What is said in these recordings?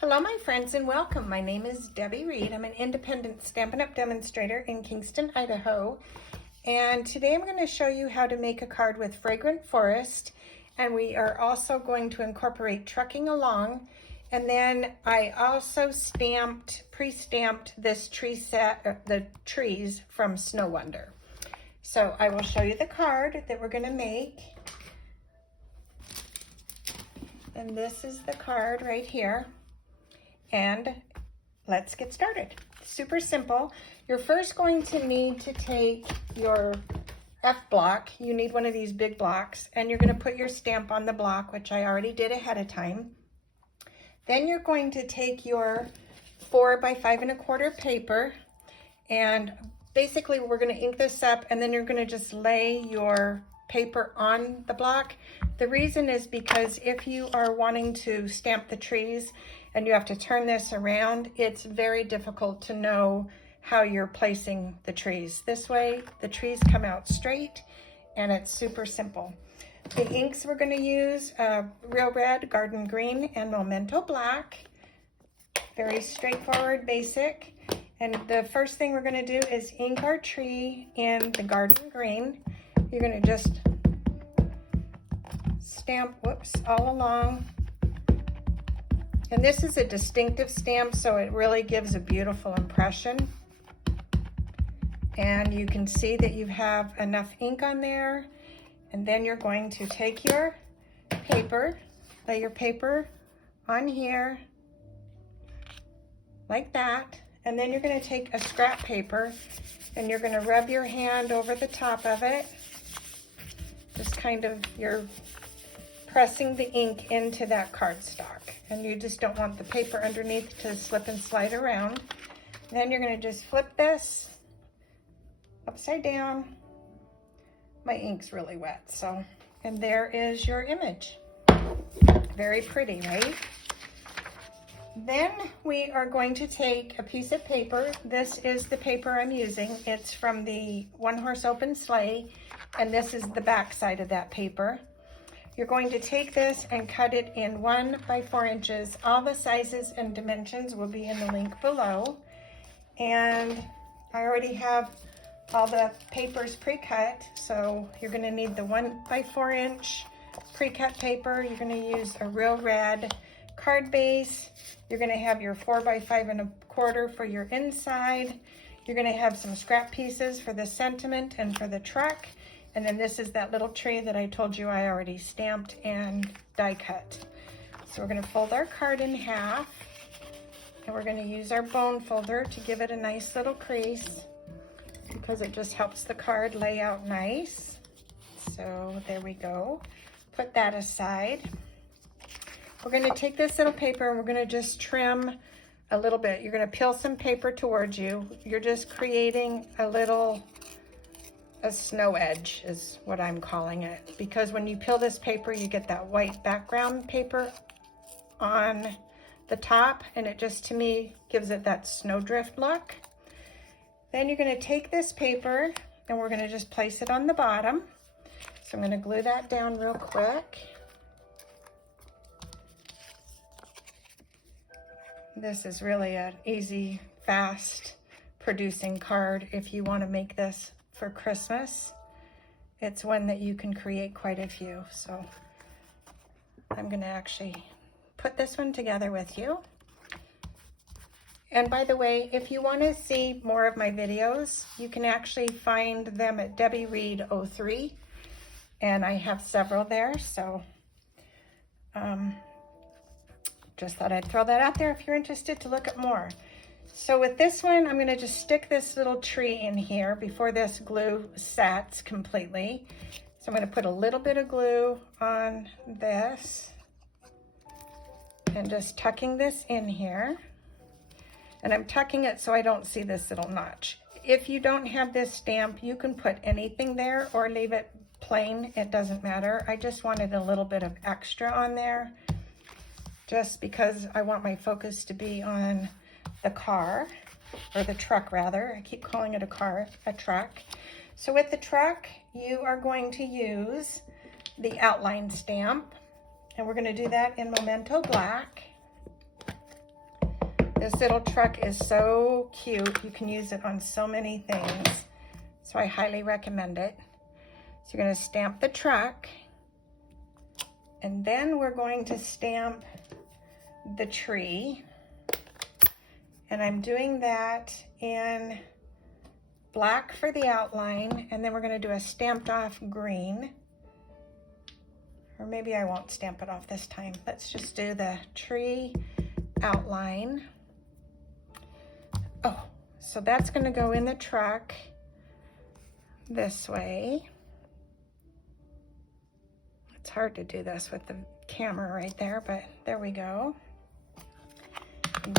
Hello my friends and welcome. My name is Debbie Reed. I'm an independent Stampin' Up! Demonstrator in Kingston, Idaho. And today I'm going to show you how to make a card with Fragrant Forest. And we are also going to incorporate Trucking Along. And then I also pre-stamped this tree set, the trees from Snow Wonder. So I will show you the card that we're going to make. And this is the card right here. And let's get started. Super simple. You're first going to need to take your F block. You need one of these big blocks, and you're going to put your stamp on the block, which I already did ahead of time. Then you're going to take your 4 by 5 1/4 paper, and basically we're going to ink this up, and then you're going to just lay your paper on the block. The reason is because if you are wanting to stamp the trees and you have to turn this around, it's very difficult to know how you're placing the trees. This way, the trees come out straight and it's super simple. The inks we're going to use, Real Red, Garden Green, and Memento Black. Very straightforward, basic. And the first thing we're going to do is ink our tree in the Garden Green. You're going to just stamp, all along. And this is a distinctive stamp, so it really gives a beautiful impression. And you can see that you have enough ink on there. And then you're going to take your paper, lay your paper on here, like that. And then you're going to take a scrap paper and you're going to rub your hand over the top of it. Just kind of, you're pressing the ink into that cardstock. And you just don't want the paper underneath to slip and slide around. Then you're going to just flip this upside down. My ink's really wet, so, and there is your image. Very pretty, right? Then we are going to take a piece of paper. This is the paper I'm using. It's from the One Horse Open Sleigh, and this is the back side of that paper. You're going to take this and cut it in 1 by 4 inches. All the sizes and dimensions will be in the link below. And I already have all the papers pre-cut, so you're going to need the 1 by 4 inch pre-cut paper. You're going to use a Real Red card base. You're going to have your 4 by 5 1/4 for your inside. You're going to have some scrap pieces for the sentiment and for the truck. And then this is that little tree that I told you I already stamped and die cut. So we're going to fold our card in half, and we're going to use our bone folder to give it a nice little crease because it just helps the card lay out nice. So there we go. Put that aside. We're going to take this little paper and we're going to just trim a little bit. You're going to peel some paper towards you. You're just creating a snow edge is what I'm calling it, because when you peel this paper you get that white background paper on the top, and it just, to me, gives it that snowdrift look. Then you're going to take this paper and we're going to just place it on the bottom. So I'm going to glue that down real quick. This is really an easy, fast producing card if you want to make this for Christmas. It's one that you can create quite a few. So I'm going to actually put this one together with you. And by the way, if you want to see more of my videos, you can actually find them at Debbie Reed 03, and I have several there. So just thought I'd throw that out there if you're interested to look at more. So with this one, I'm going to just stick this little tree in here before this glue sets completely. So I'm going to put a little bit of glue on this and just tucking this in here. And I'm tucking it so I don't see this little notch. If you don't have this stamp, you can put anything there or leave it plain. It doesn't matter. I just wanted a little bit of extra on there just because I want my focus to be on the car, or the truck rather. I keep calling it a car, a truck. So with the truck, you are going to use the outline stamp, and we're going to do that in Memento Black. This little truck is so cute. You can use it on so many things. So I highly recommend it. So you're going to stamp the truck. And then we're going to stamp the tree. And I'm doing that in black for the outline. And then we're going to do a stamped off green. Or maybe I won't stamp it off this time. Let's just do the tree outline. Oh, so that's going to go in the truck this way. It's hard to do this with the camera right there, but there we go.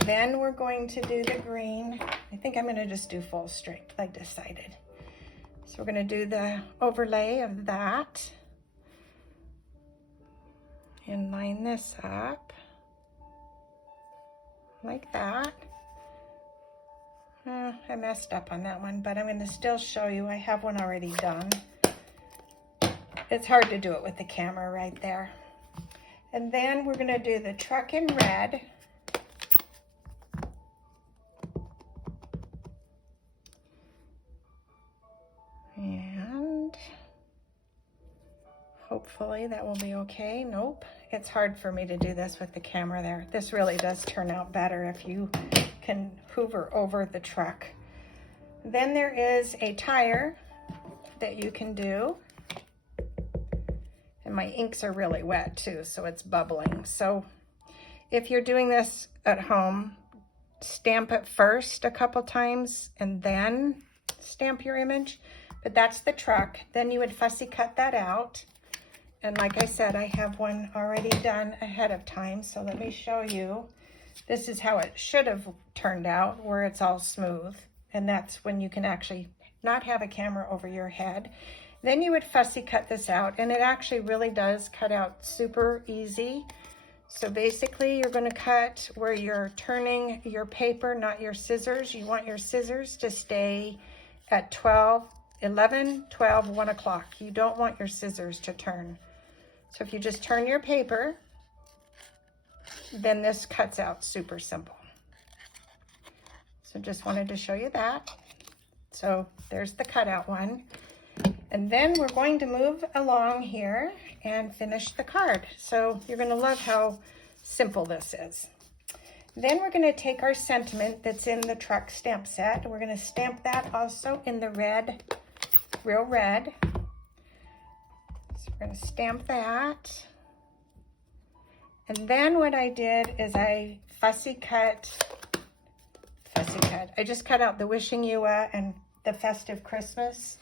Then we're going to do the green. I think I'm going to just do full strength, I decided. So we're going to do the overlay of that. And line this up like that. I messed up on that one, but I'm going to still show you. I have one already done. It's hard to do it with the camera right there. And then we're going to do the truck in red. And hopefully that will be okay. Nope. It's hard for me to do this with the camera there. This really does turn out better if you can hover over the truck. Then there is a tire that you can do. And my inks are really wet too, so it's bubbling. So if you're doing this at home, stamp it first a couple times and then stamp your image. But that's the truck. Then you would fussy cut that out. And like I said, I have one already done ahead of time. So let me show you. This is how it should have turned out, where it's all smooth. And that's when you can actually not have a camera over your head. Then you would fussy cut this out, and it actually really does cut out super easy. So basically you're going to cut where you're turning your paper, not your scissors. You want your scissors to stay at 11, 12, 1 o'clock. You don't want your scissors to turn. So if you just turn your paper, then this cuts out super simple. So just wanted to show you that. So there's the cutout one. And then we're going to move along here and finish the card. So you're going to love how simple this is. Then we're going to take our sentiment that's in the truck stamp set. We're going to stamp that also in the red, real red. So we're going to stamp that. And then what I did is I fussy cut. I just cut out the Wishing You and the Festive Christmas.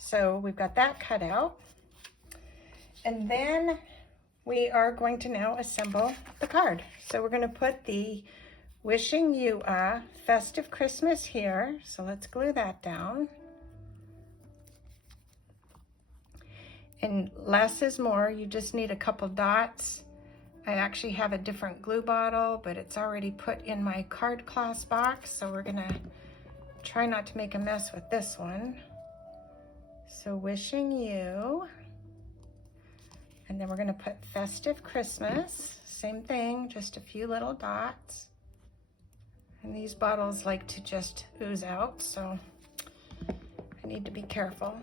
So we've got that cut out. And then we are going to now assemble the card. So we're going to put the Wishing You Festive Christmas here. So let's glue that down. And less is more. You just need a couple dots. I actually have a different glue bottle, but it's already put in my card clasp box. So we're going to try not to make a mess with this one. So Wishing You. And then we're going to put Festive Christmas. Same thing, just a few little dots. And these bottles like to just ooze out, so I need to be careful.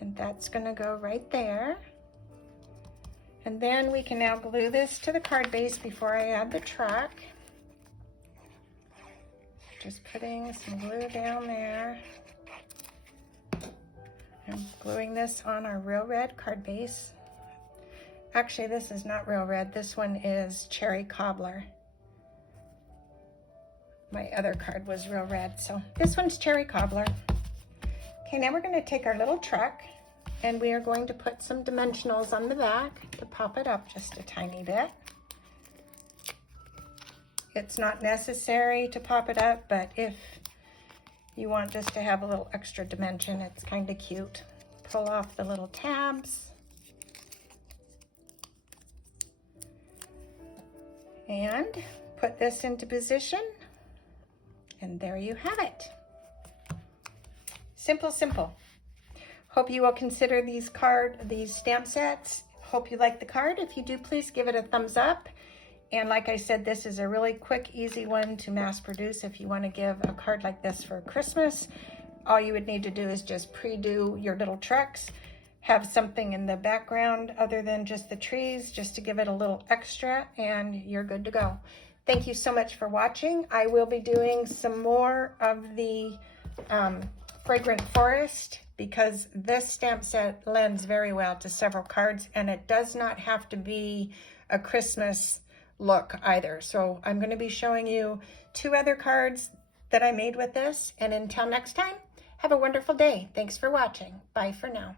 And that's going to go right there. And then we can now glue this to the card base before I add the truck. Just putting some glue down there. I'm gluing this on our real red card base. Actually, this is not real red. This one is cherry cobbler. My other card was real red, so this one's cherry cobbler. Okay, now we're going to take our little truck and we are going to put some dimensionals on the back to pop it up just a tiny bit. It's not necessary to pop it up, but if you want just to have a little extra dimension, it's kind of cute. Pull off the little tabs. And put this into position. And there you have it. Simple, simple. Hope you will consider these stamp sets. Hope you like the card. If you do, please give it a thumbs up. And like I said, this is a really quick, easy one to mass produce. If you want to give a card like this for Christmas, all you would need to do is just pre-do your little trucks, have something in the background other than just the trees, just to give it a little extra, and you're good to go. Thank you so much for watching. I will be doing some more of the Fragrant Forest, because this stamp set lends very well to several cards, and it does not have to be a Christmas look either. So I'm going to be showing you 2 other cards that I made with this, and until next time, have a wonderful day. Thanks for watching. Bye for now.